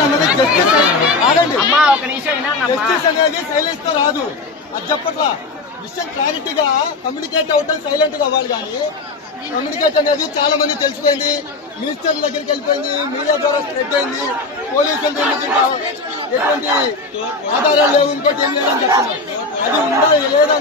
Communication అనేది justice ఆగండి. Justice అనేది సైలెన్స్ తో రాదు. అది చెప్పట్లా. విషయం క్లారిటీగా కమ్యూనికేట్ అవటం సైలెంట్ గా అవ్వాలి. కానీ కమ్యూనికేట్ అనేది చాలా మంది తెలిసిపోయింది, మినిస్టర్ దగ్గరికి వెళ్ళిపోయింది, మీడియా ద్వారా స్ప్రెడ్ అయింది, పోలీసులు ఎటువంటి ఆధారాలు లేవు, ఇంకోటి ఏం లేదని చెప్తున్నారు. అది ఉండదు లేదా